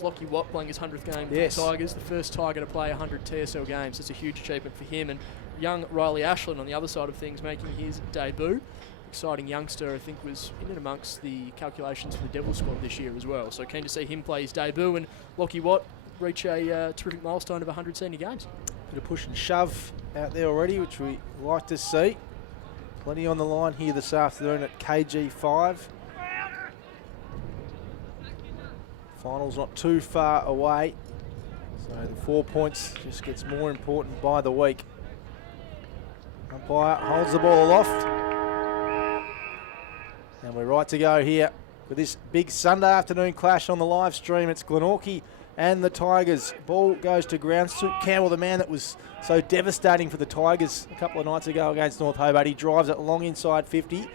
Lockie Watt playing his 100th game for Yes. the Tigers, the first Tiger to play 100 TSL games. That's a huge achievement for him. And young Riley Ashland on the other side of things making his debut. Exciting youngster, I think, was in and amongst the calculations for the Devil squad this year as well. So keen to see him play his debut and Lockie Watt reach a terrific milestone of 100 senior games. Bit of push and shove out there already, which we like to see. Plenty on the line here this afternoon at KG5. Final's not too far away, so the 4 points just gets more important by the week. Umpire holds the ball aloft. And we're right to go here with this big Sunday afternoon clash on the live stream. It's Glenorchy and the Tigers. Ball goes to ground. Suit Campbell, the man that was so devastating for the Tigers a couple of nights ago against North Hobart. He drives it long inside 50.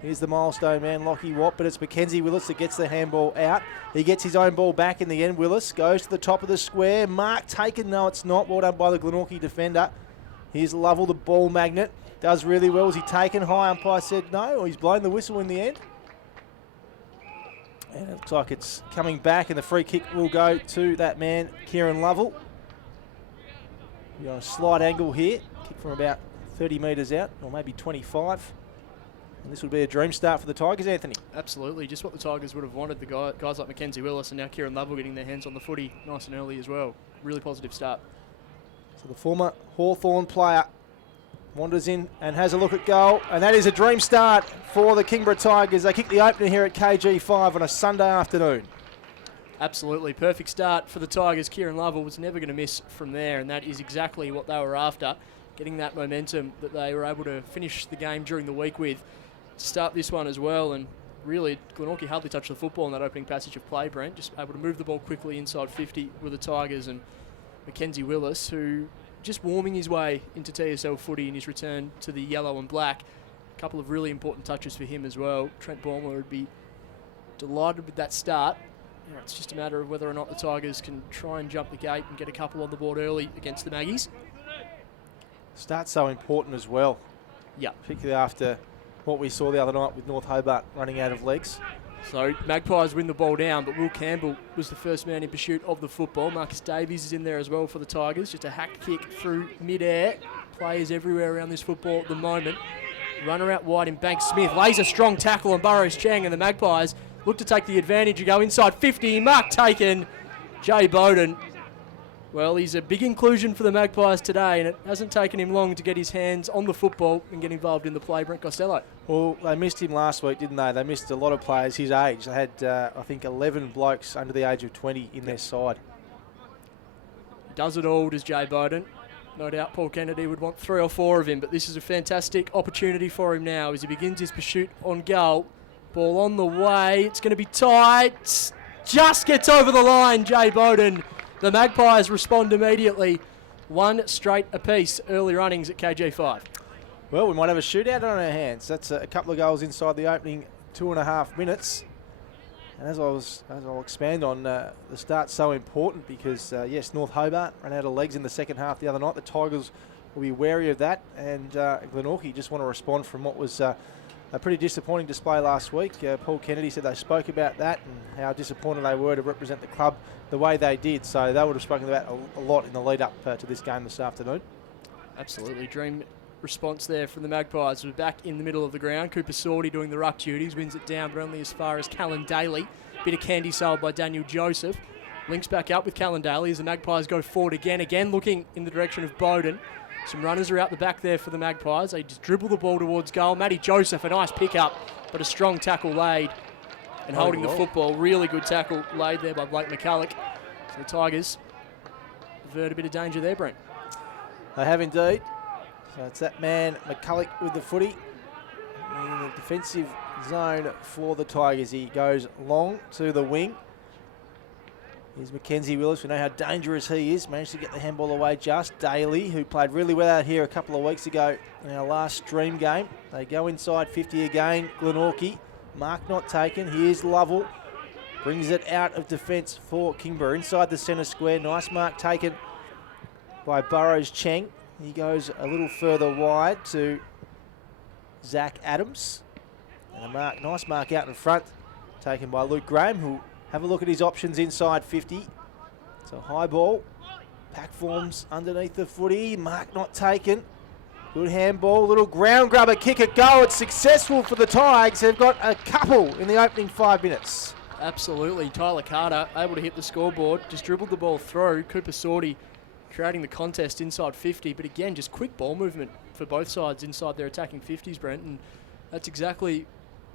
Here's the milestone man, Lockie Watt, but it's Mackenzie Willis that gets the handball out. He gets his own ball back in the end. Willis goes to the top of the square. Mark taken. No, it's not. Well done by the Glenorchy defender. Here's Lovell, the ball magnet. Does really well. Was he taken high? Umpire said no, or he's blown the whistle in the end. And it looks like it's coming back, and the free kick will go to that man, Kieran Lovell. You're on a slight angle here. Kick from about 30 metres out, or maybe 25. And this would be a dream start for the Tigers, Anthony. Absolutely, just what the Tigers would have wanted. The guys like Mackenzie Willis and now Kieran Lovell getting their hands on the footy nice and early as well. Really positive start. So the former Hawthorn player wanders in and has a look at goal, and that is a dream start for the Kingborough Tigers. They kick the opener here at KG5 on a Sunday afternoon. Absolutely, perfect start for the Tigers. Kieran Lovell was never going to miss from there, and that is exactly what they were after, getting that momentum that they were able to finish the game during the week with. To start this one as well, and really Glenorchy hardly touched the football in that opening passage of play, Brent, just able to move the ball quickly inside 50 with the Tigers, and Mackenzie Willis, who just warming his way into TSL footy in his return to the yellow and black. A couple of really important touches for him as well. Trent Baumler would be delighted with that start. You know, it's just a matter of whether or not the Tigers can try and jump the gate and get a couple on the board early against the Maggies. Start's so important as well. Yeah. Particularly after what we saw the other night with North Hobart running out of legs. So Magpies win the ball down, but Will Campbell was the first man in pursuit of the football. Marcus Davies is in there as well for the Tigers. Just a hack kick through mid-air. Players everywhere around this football at the moment. Runner out wide in Banks Smith. Lays a strong tackle on Burrows Chang, and the Magpies look to take the advantage and go inside 50. Mark taken. Jay Bowden. Well, he's a big inclusion for the Magpies today, and it hasn't taken him long to get his hands on the football and get involved in the play. Brent Costello. Well, they missed him last week, didn't they? They missed a lot of players his age. They had, I think, 11 blokes under the age of 20 in their side. He does it all, does Jay Bowden. No doubt Paul Kennedy would want 3 or 4 of him, but this is a fantastic opportunity for him now as he begins his pursuit on goal. Ball on the way. It's going to be tight. Just gets over the line, Jay Bowden. The Magpies respond immediately. 1 straight apiece, early runnings at KG5. Well, we might have a shootout on our hands. That's a couple of goals inside the opening 2.5 minutes. And as I'll expand on, the start's so important because, yes, North Hobart ran out of legs in the second half the other night. The Tigers will be wary of that. And Glenorchy just want to respond from what was a pretty disappointing display last week. Paul Kennedy said they spoke about that and how disappointed they were to represent the club the way they did. So they would have spoken about a lot in the lead up to this game this afternoon. Absolutely. Dream response there from the Magpies. We're back in the middle of the ground. Cooper Sorty doing the ruck duties. Wins it down, but only as far as Callan Daly. Bit of candy sold by Daniel Joseph. Links back up with Callan Daly as the Magpies go forward again. Again looking in the direction of Bowden. Some runners are out the back there for the Magpies. They just dribble the ball towards goal. Matty Joseph, a nice pick-up, but a strong tackle laid. And holding the football, really good tackle laid there by Blake McCulloch. So the Tigers avert a bit of danger there, Brent. They have indeed. So it's that man, McCulloch, with the footy in the defensive zone for the Tigers. He goes long to the wing. Here's Mackenzie Willis. We know how dangerous he is. Managed to get the handball away just. Daly, who played really well out here a couple of weeks ago in our last stream game. They go inside 50 again. Glenorchy. Mark not taken. Here's Lovell. Brings it out of defence for Kingborough. Inside the centre square. Nice mark taken by Burrows Chang. He goes a little further wide to Zach Adams. And a mark, nice mark out in front taken by Luke Graham, who have a look at his options inside 50. So high ball. Pack forms underneath the footy. Mark not taken. Good handball. Little ground grubber kick at goal. It's successful for the Tigers. They've got a couple in the opening 5 minutes. Absolutely. Tyler Carter able to hit the scoreboard. Just dribbled the ball through. Cooper Sorty creating the contest inside 50. But again, just quick ball movement for both sides inside their attacking 50s, Brent. And that's exactly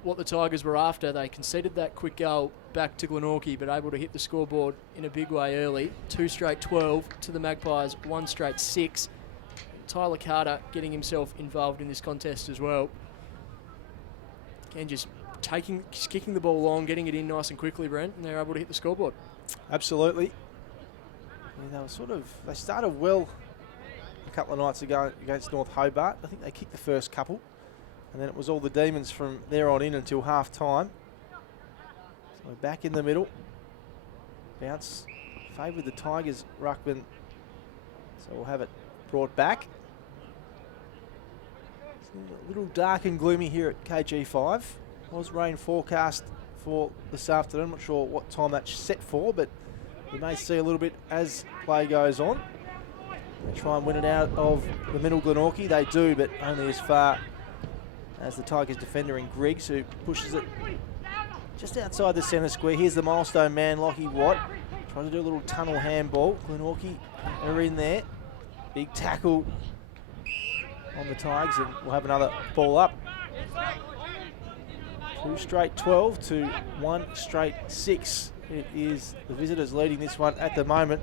what the Tigers were after. They conceded that quick goal back to Glenorchy, but able to hit the scoreboard in a big way early. 2 straight 12 to the Magpies, 1 straight 6. Tyler Carter getting himself involved in this contest as well. Again, just kicking the ball long, getting it in nice and quickly, Brent, and they're able to hit the scoreboard. Absolutely. Yeah, they started well a couple of nights ago against North Hobart. I think they kicked the first couple, and then it was all the Demons from there on in until half time. So we're back in the middle. Bounce favoured the Tigers, ruckman. So we'll have it brought back. It's a little dark and gloomy here at KG5. Was rain forecast for this afternoon. I'm not sure what time that's set for, but we may see a little bit as play goes on. They try and win it out of the middle Glenorchy. They do, but only as far as the Tigers defender in Griggs, who pushes it just outside the centre square. Here's the milestone man, Lockie Watt. Trying to do a little tunnel handball. Glenorchy are in there. Big tackle on the Tigers, and we'll have another ball up. 2 straight 12 to 1 straight 6. It is the visitors leading this one at the moment.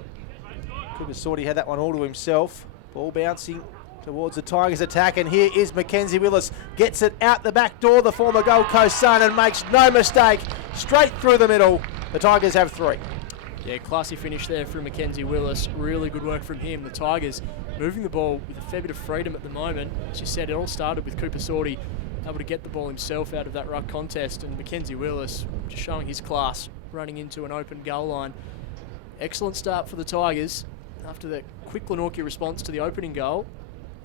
Cooper Sorty had that one all to himself. Ball bouncing towards the Tigers attack, and here is Mackenzie Willis. Gets it out the back door, the former Gold Coast son, and makes no mistake. Straight through the middle. The Tigers have 3. Yeah, classy finish there from Mackenzie Willis. Really good work from him. The Tigers moving the ball with a fair bit of freedom at the moment. As you said, it all started with Cooper Sorty able to get the ball himself out of that ruck contest, and Mackenzie Willis just showing his class, running into an open goal line. Excellent start for the Tigers. After the quick Glenorchy response to the opening goal,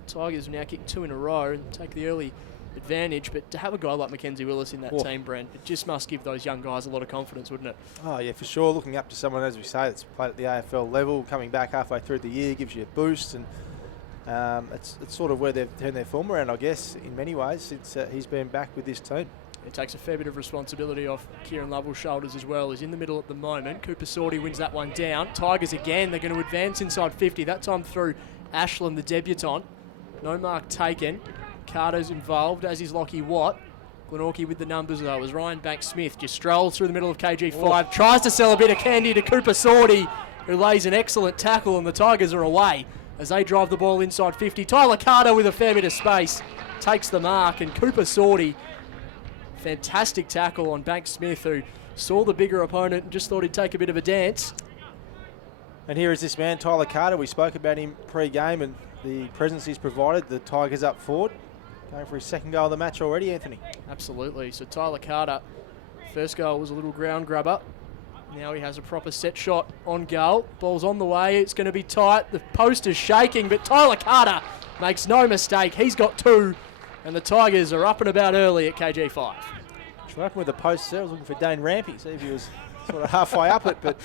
Tigers now kick 2 in a row and take the early advantage, but to have a guy like Mackenzie Willis in that team, Brent, it just must give those young guys a lot of confidence, wouldn't it? Oh yeah, for sure. Looking up to someone, as we say, that's played at the AFL level, coming back halfway through the year gives you a boost, and it's sort of where they've turned their form around, I guess, in many ways, since he's been back with this team. It takes a fair bit of responsibility off Kieran Lovell's shoulders as well. He's in the middle at the moment. Cooper Sorty wins that one down. Tigers again, they're going to advance inside 50, that time through Ashland, the debutant. No mark taken. Carter's involved, as is Lockie Watt. Glenorchy with the numbers though, as Ryan Banks-Smith just strolls through the middle of KG5, tries to sell a bit of candy to Cooper Sorty, who lays an excellent tackle, and the Tigers are away as they drive the ball inside 50. Tyler Carter with a fair bit of space takes the mark, and Cooper Sorty, fantastic tackle on Banks-Smith, who saw the bigger opponent and just thought he'd take a bit of a dance. And here is this man, Tyler Carter. We spoke about him pre-game and the presence he's provided. The Tigers up forward. Going for his second goal of the match already, Anthony. Absolutely. So Tyler Carter, first goal was a little ground grubber. Now he has a proper set shot on goal. Ball's on the way. It's going to be tight. The post is shaking, but Tyler Carter makes no mistake. He's got 2, and the Tigers are up and about early at KG5. What happened with the post there? I was looking for Dane Rampy, see if he was sort of halfway up it, but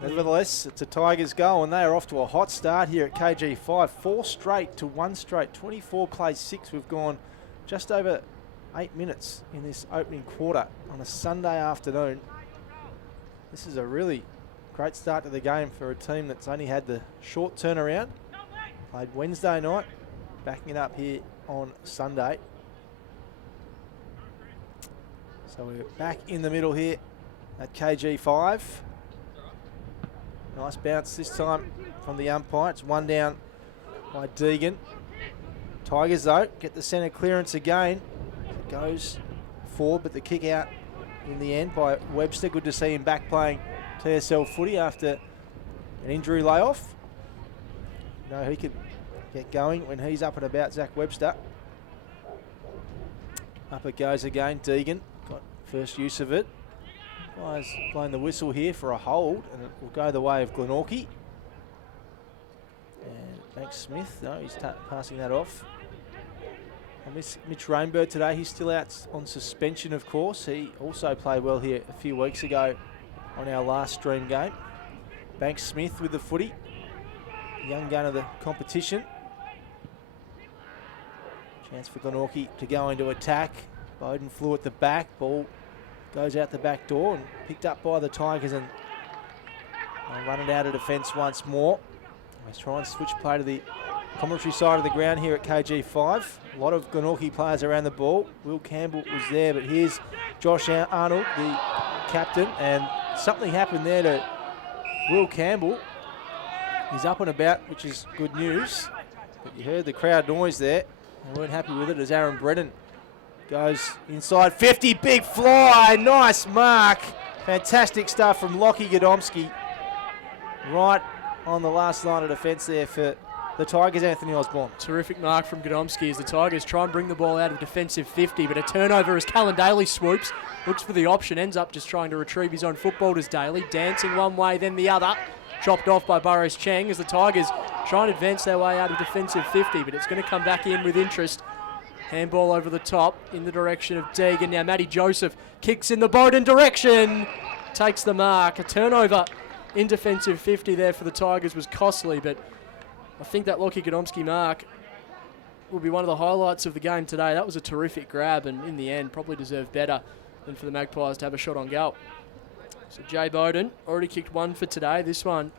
nevertheless, it's a Tigers goal, and they are off to a hot start here at KG5. 4 straight to 1 straight. 24 plays 6. We've gone just over 8 minutes in this opening quarter on a Sunday afternoon. This is a really great start to the game for a team that's only had the short turnaround. Played Wednesday night, backing it up here on Sunday. So we're back in the middle here at KG5. Nice bounce this time from the umpire. It's 1 down by Deegan. Tigers, though, get the centre clearance again. It goes forward, but the kick out in the end by Webster. Good to see him back playing TSL footy after an injury layoff. You know, he could get going when he's up and about, Zach Webster. Up it goes again. Deegan got first use of it. Guys blowing the whistle here for a hold, and it will go the way of Glenorchy. And Banks-Smith, no, he's passing that off. I miss Mitch Rainbird today. He's still out on suspension, of course. He also played well here a few weeks ago on our last stream game. Banks Smith with the footy. Young gun of the competition. Chance for Glenorchy to go into attack. Bowden flew at the back. Ball goes out the back door and picked up by the Tigers, and they'll run it out of defence once more. Let's try and switch play to the commentary side of the ground here at KG5. A lot of Glenorchy players around the ball. Will Campbell was there, but here's Josh Arnold, the captain, and something happened there to Will Campbell. He's up and about, which is good news. But you heard the crowd noise there. They weren't happy with it as Aaron Brennan goes inside 50. Big fly. Nice mark. Fantastic stuff from Lockie Godomski. Right on the last line of defence there for the Tigers, Anthony Osborne. Terrific mark from Godomski as the Tigers try and bring the ball out of defensive 50, but a turnover as Callan Daly swoops, looks for the option, ends up just trying to retrieve his own football as Daly, dancing one way then the other, chopped off by Burrows Cheng as the Tigers try and advance their way out of defensive 50, but it's going to come back in with interest. Handball over the top in the direction of Deegan. Now Matty Joseph kicks in the Bowden direction, takes the mark. A turnover in defensive 50 there for the Tigers was costly, but I think that Lockie Godomski mark will be one of the highlights of the game today. That was a terrific grab, and in the end probably deserved better than for the Magpies to have a shot on goal. So Jay Bowden already kicked one for today. This one,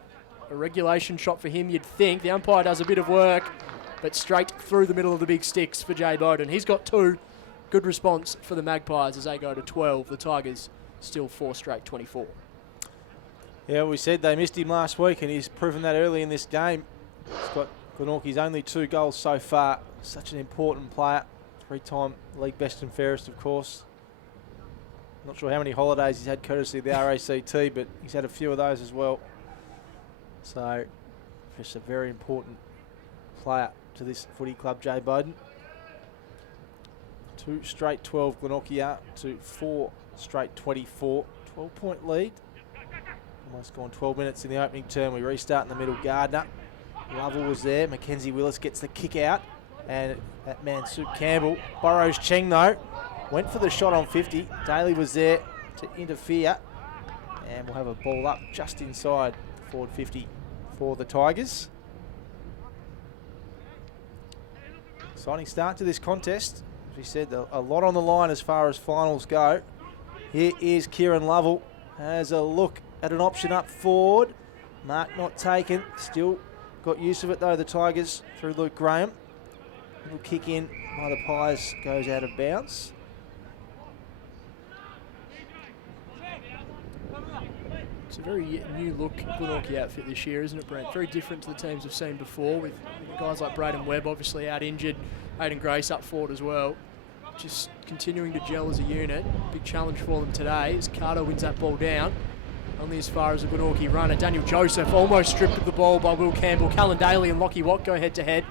a regulation shot for him, you'd think. The umpire does a bit of work, but straight through the middle of the big sticks for Jay Bowden. He's got two. Good response for the Magpies as they go to 12. The Tigers still 4 straight 24. Yeah, we said they missed him last week, and he's proven that early in this game. He's got Glenorchy's only 2 goals so far. Such an important player. 3-time league best and fairest, of course. Not sure how many holidays he's had courtesy of the RACT, but he's had a few of those as well. So, just a very important player to this footy club, Jay Bowden. 2 straight 12 Glenorchy out to 4 straight 24. 12-point lead. Almost gone 12 minutes in the opening term. We restart in the middle. Gardner. Lovell was there. Mackenzie Willis gets the kick out. And that man, Sue Campbell. Burrows Cheng, though, went for the shot on 50. Daly was there to interfere. And we'll have a ball up just inside forward 50 for the Tigers. Exciting start to this contest. As we said, a lot on the line as far as finals go. Here is Kieran Lovell. Has a look at an option up forward. Mark not taken. Still got use of it though, the Tigers, through Luke Graham. Little kick in by the Pies goes out of bounds. It's a very new look Glenorchy outfit this year, isn't it, Brent? Very different to the teams we've seen before, with guys like Braden Webb obviously out injured, Aidan Grace up forward as well. Just continuing to gel as a unit. Big challenge for them today as Carter wins that ball down. Only as far as a Glenorchy runner. Daniel Joseph almost stripped of the ball by Will Campbell. Callan Daly and Lockie Watt go head to head.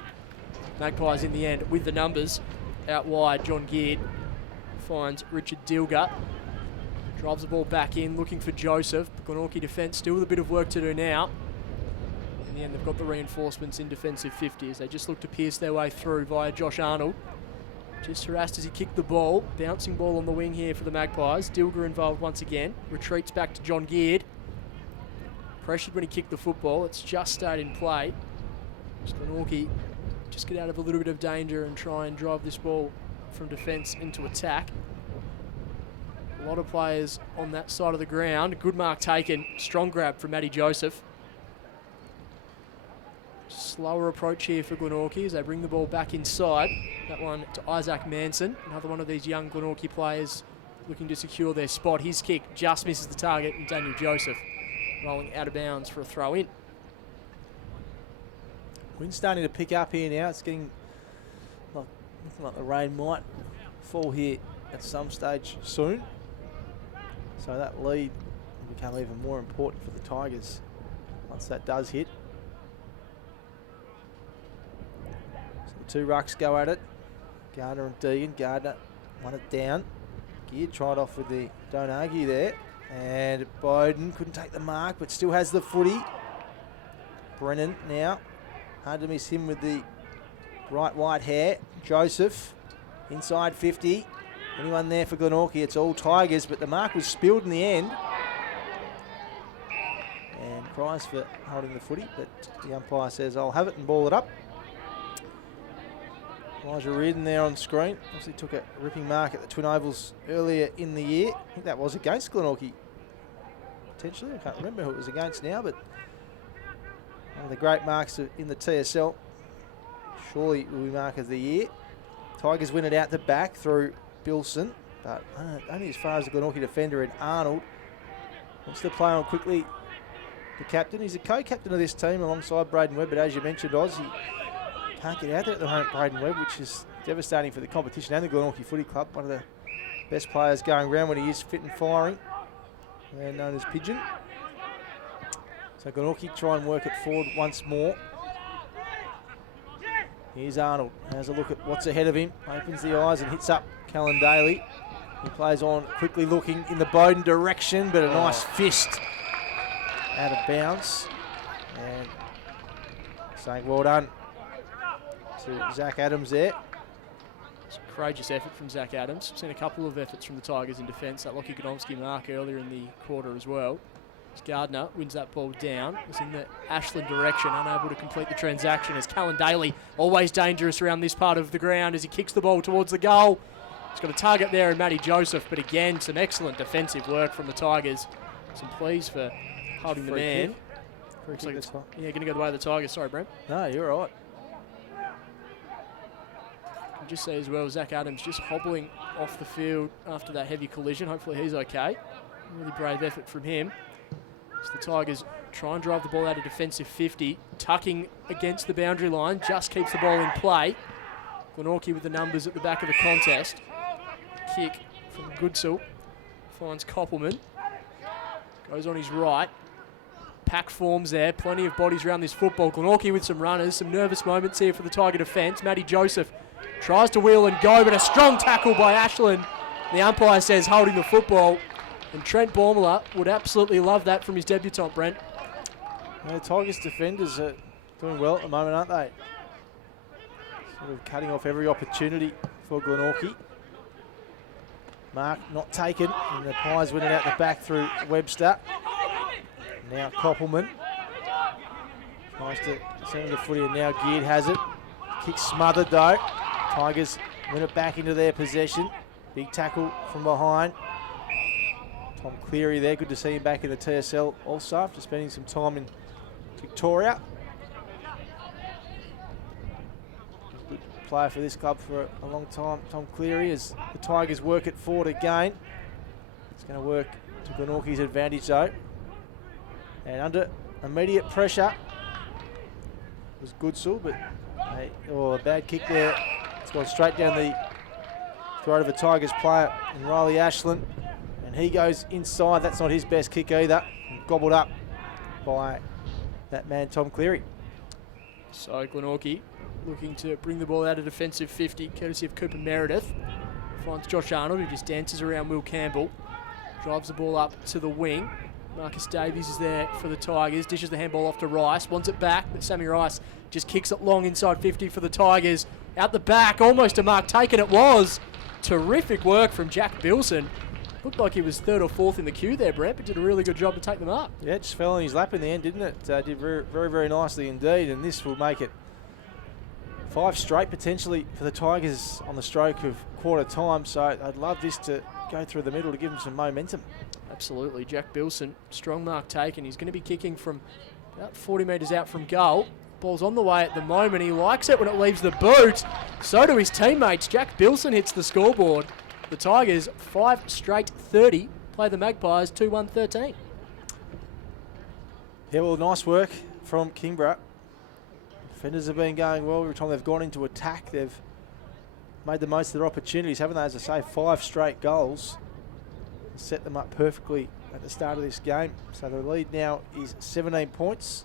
Magpies in the end with the numbers. Out wide, John Geard finds Richard Dilger. Drives the ball back in, looking for Joseph. Glenorchy defence still with a bit of work to do now. In the end, they've got the reinforcements in defensive 50 as they just look to pierce their way through via Josh Arnold. Just harassed as he kicked the ball. Bouncing ball on the wing here for the Magpies. Dilger involved once again. Retreats back to John Geard. Pressured when he kicked the football. It's just stayed in play. Glenorchy just get out of a little bit of danger and try and drive this ball from defence into attack. A lot of players on that side of the ground. Good mark taken. Strong grab from Matty Joseph. Slower approach here for Glenorchy as they bring the ball back inside. That one to Isaac Manson, another one of these young Glenorchy players looking to secure their spot. His kick just misses the target, and Daniel Joseph rolling out of bounds for a throw in. Wind's starting to pick up here now. It's getting looking like the rain might fall here at some stage soon. So that lead will become even more important for the Tigers once that does hit. So the 2 rucks go at it. Gardner and Deegan. Gardner won it down. Geard tried off with the don't argue there. And Bowden couldn't take the mark but still has the footy. Brennan now. Hard to miss him with the bright white hair. Joseph Inside 50. Anyone there for Glenorchy? It's all Tigers, but the mark was spilled in the end. And prize for holding the footy, but the umpire says, I'll have it and ball it up. Elijah Reardon there on screen. Obviously took a ripping mark at the Twin Ovals earlier in the year. I think that was against Glenorchy. Potentially, I can't remember who it was against now, but one of the great marks in the TSL. Surely will be mark of the year. Tigers win it out the back through Bilson, but only as far as the Glenorchy defender in Arnold. Wants to play on quickly. The captain, he's a co-captain of this team alongside Braden Webb, but as you mentioned, Oz, he can't get out there at the moment, Braden Webb, which is devastating for the competition and the Glenorchy Footy Club. One of the best players going around when he is fit and firing. They're known as Pigeon. So Glenorchy try and work it forward once more. Here's Arnold, has a look at what's ahead of him, opens the eyes and hits up Callan Daly. He plays on, quickly looking in the Bowden direction, but a nice fist out of bounds. And saying well done to Zach Adams there. It's a courageous effort from Zach Adams. Seen a couple of efforts from the Tigers in defence. That Lockie Godomski mark earlier in the quarter as well. Gardner wins that ball down. It's in the Ashland direction, unable to complete the transaction as Callan Daly, always dangerous around this part of the ground as he kicks the ball towards the goal. He's got a target there in Matty Joseph, but again, some excellent defensive work from the Tigers. Some pleas for holding the man. Looks like it's, yeah, going to go the way of the Tigers. Sorry, Brent. No, you're right. Can just say as well, Zach Adams just hobbling off the field after that heavy collision. Hopefully he's okay. Really brave effort from him. So the Tigers try and drive the ball out of defensive 50, tucking against the boundary line, just keeps the ball in play. Glenorchy with the numbers at the back of the contest. Kick from Goodsell, finds Koppelman, goes on his right. Pack forms there, plenty of bodies around this football. Glenorchy with some runners, some nervous moments here for the Tiger defence. Matty Joseph tries to wheel and go, but a strong tackle by Ashland. The umpire says holding the football. And Trent Baumler would absolutely love that from his debutant, Brent. The Tigers defenders are doing well at the moment, aren't they? Sort of cutting off every opportunity for Glenorchy. Mark not taken, and the Pies win it out the back through Webster. Now Koppelman tries to send the footy, and now Geared has it. Kick smothered though. Tigers win it back into their possession. Big tackle from behind. Tom Cleary there, good to see him back in the TSL also after spending some time in Victoria. Good player for this club for a long time, Tom Cleary, as the Tigers work it forward again. It's going to work to Glenorchy's advantage though. And under immediate pressure was Goodsell, but a bad kick there. It's gone straight down the throat of a Tigers player in Riley Ashland. And he goes inside. That's not his best kick either. Gobbled up by that man, Tom Cleary. So Glenorchy looking to bring the ball out of defensive 50, courtesy of Cooper Meredith. Finds Josh Arnold, who just dances around Will Campbell. Drives the ball up to the wing. Marcus Davies is there for the Tigers. Dishes the handball off to Rice. Wants it back, but Sammy Rice just kicks it long inside 50 for the Tigers. Out the back, almost a mark taken. It was. Terrific work from Jack Bilson. Looked like he was third or fourth in the queue there, Brett, but did a really good job to take them up. Yeah, it just fell in his lap in the end, didn't it? Did very, very, very nicely indeed, and this will make it 5 straight potentially for the Tigers on the stroke of quarter time, so I'd love this to go through the middle to give them some momentum. Absolutely. Jack Bilson, strong mark taken. He's going to be kicking from about 40 metres out from goal. Ball's on the way at the moment. He likes it when it leaves the boot. So do his teammates. Jack Bilson hits the scoreboard. The Tigers, 5 straight 30, play the Magpies 2-1-13. Yeah, well, nice work from Kingborough. Defenders have been going well. Every time they've gone into attack, they've made the most of their opportunities, haven't they? As I say, 5 straight goals. Set them up perfectly at the start of this game. So the lead now is 17 points.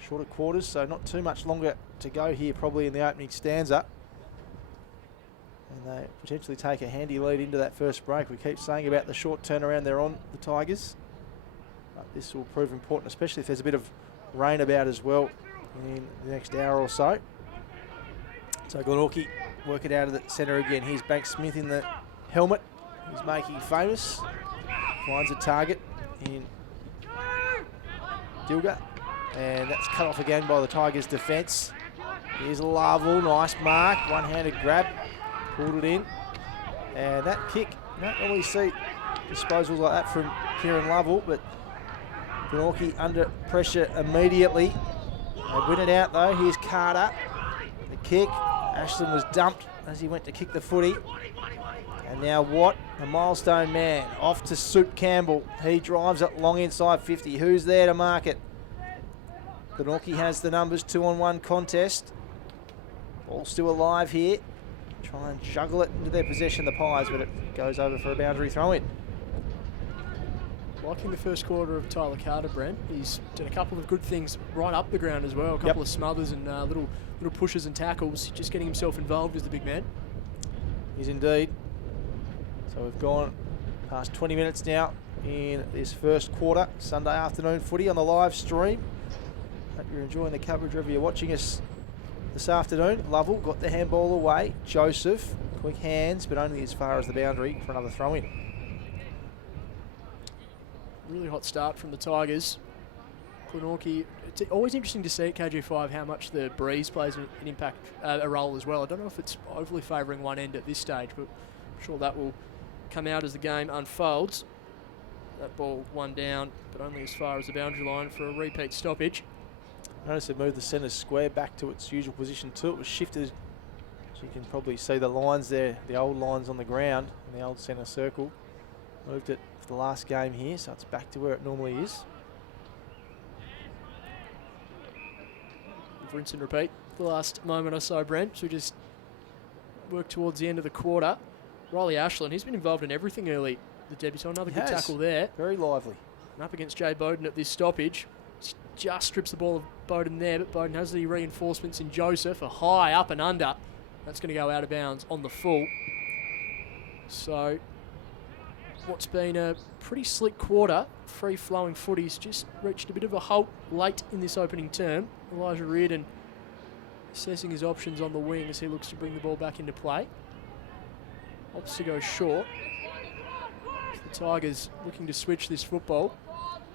Shorter quarters, so not too much longer to go here probably in the opening stanza. And they potentially take a handy lead into that first break. We keep saying about the short turnaround they're on, the Tigers. But this will prove important, especially if there's a bit of rain about as well in the next hour or so. So Glenorchy work it out of the centre again. Here's Banks Smith in the helmet. He's making famous. Finds a target in Dilga. And that's cut off again by the Tigers' defence. Here's Lovell, nice mark, one-handed grab, pulled it in. And that kick, you don't normally see disposals like that from Kieran Lovell, but Glenorchy under pressure immediately. They win it out though. Here's Carter. The kick. Ashton was dumped as he went to kick the footy. And now Watt, a milestone man, off to Soup Campbell. He drives it long inside 50. Who's there to mark it? Glenorchy has the numbers, 2-on-1 contest. Ball still alive here. Try and juggle it into their possession, the Pies, but it goes over for a boundary throw-in. Liking the first quarter of Tyler Carter, Brent. He's done a couple of good things right up the ground as well. A couple of smothers and little pushes and tackles. Just getting himself involved as the big man. He's indeed. So we've gone past 20 minutes now in this first quarter. Sunday afternoon footy on the live stream. Hope you're enjoying the coverage wherever you're watching us this afternoon. Lovell got the handball away. Joseph, quick hands, but only as far as the boundary for another throw-in. Really hot start from the Tigers. Glenorchy, it's always interesting to see at KG5 how much the breeze plays an impact, a role as well. I don't know if it's overly favouring one end at this stage, but I'm sure that will come out as the game unfolds. That ball one down, but only as far as the boundary line for a repeat stoppage. Notice it moved the centre square back to its usual position too. It was shifted, as you can probably see the lines there, the old lines on the ground in the old centre circle. Moved it for the last game here, so it's back to where it normally is. Rinse and repeat the last moment or so, Brent. So we just work towards the end of the quarter. Riley Ashland, he's been involved in everything early. The debutant, another good tackle there. Very lively. And up against Jay Bowden at this stoppage. Just strips the ball of Bowden there, but Bowden has the reinforcements in Joseph. A high up and under. That's going to go out of bounds on the full. So what's been a pretty slick quarter, free-flowing footy's just reached a bit of a halt late in this opening term. Elijah Reardon assessing his options on the wing as he looks to bring the ball back into play. Opts to go short. The Tigers looking to switch this football.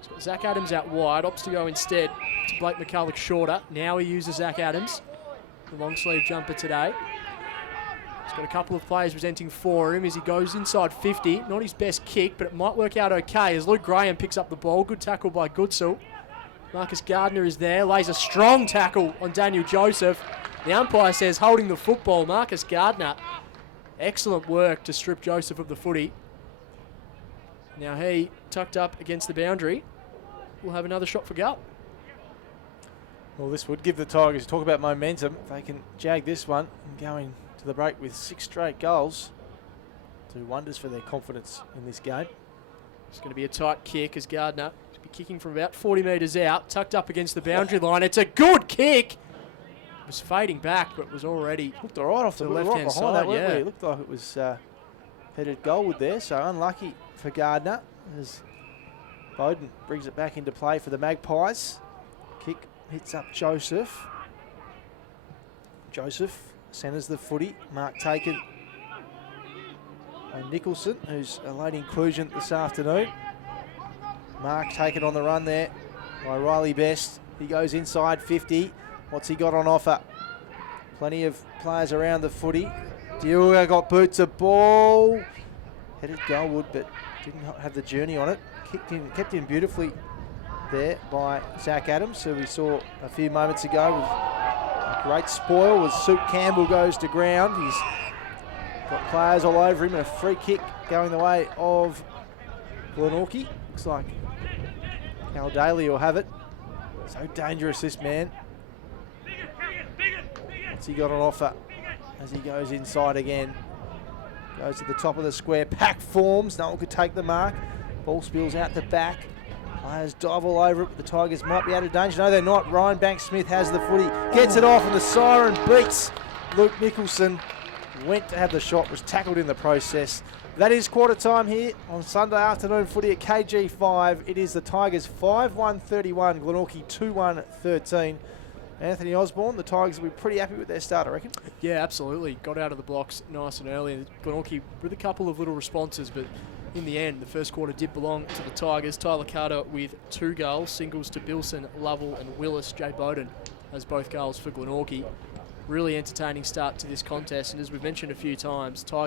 He's got Zach Adams out wide, opts to go instead to Blake McCulloch shorter. Now he uses Zach Adams, the long sleeve jumper today. He's got a couple of players presenting for him as he goes inside 50. Not his best kick, but it might work out okay as Luke Graham picks up the ball. Good tackle by Goodsell. Marcus Gardner is there, lays a strong tackle on Daniel Joseph. The umpire says holding the football, Marcus Gardner. Excellent work to strip Joseph of the footy. Now he, tucked up against the boundary, will have another shot for goal. Well, this would give the Tigers, talk about momentum, if they can jag this one and going to the break with 6 straight goals, do wonders for their confidence in this game. It's going to be a tight kick as Gardner will be kicking from about 40 metres out, tucked up against the boundary line. It's a good kick. It was fading back, but was already looked all right off the left-hand side. It looked like it was headed goalward there, so unlucky for Gardner as Bowden brings it back into play for the Magpies. Kick hits up Joseph. Joseph centres the footy. Mark taken and Nicholson, who's a late inclusion this afternoon. Mark taken on the run there by Riley Best. He goes inside 50. What's he got on offer? Plenty of players around the footy. Dioga got boots of ball. Headed goalward, but didn't have the journey on it. Kept in beautifully there by Zach Adams, who we saw a few moments ago with a great spoil as Soup Campbell goes to ground. He's got players all over him and a free kick going the way of Glenorchy. Looks like Cal Daly will have it. So dangerous, this man. What's he got on offer as he goes inside again? Goes to the top of the square. Pack forms. No one could take the mark. Ball spills out the back. Players dive all over it, but the Tigers might be out of danger. No, they're not. Ryan Banks-Smith has the footy. Gets it off, and the siren beats Luke Nicholson. Went to have the shot, was tackled in the process. That is quarter time here on Sunday afternoon footy at KG5. It is the Tigers 5-1-31, Glenorchy 2-1-13. Anthony Osborne, the Tigers will be pretty happy with their start, I reckon. Yeah, absolutely. Got out of the blocks nice and early. Glenorchy with a couple of little responses, but in the end, the first quarter did belong to the Tigers. Tyler Carter with 2 goals, singles to Bilson, Lovell and Willis. Jay Bowden has both goals for Glenorchy. Really entertaining start to this contest, and as we've mentioned a few times, Tigers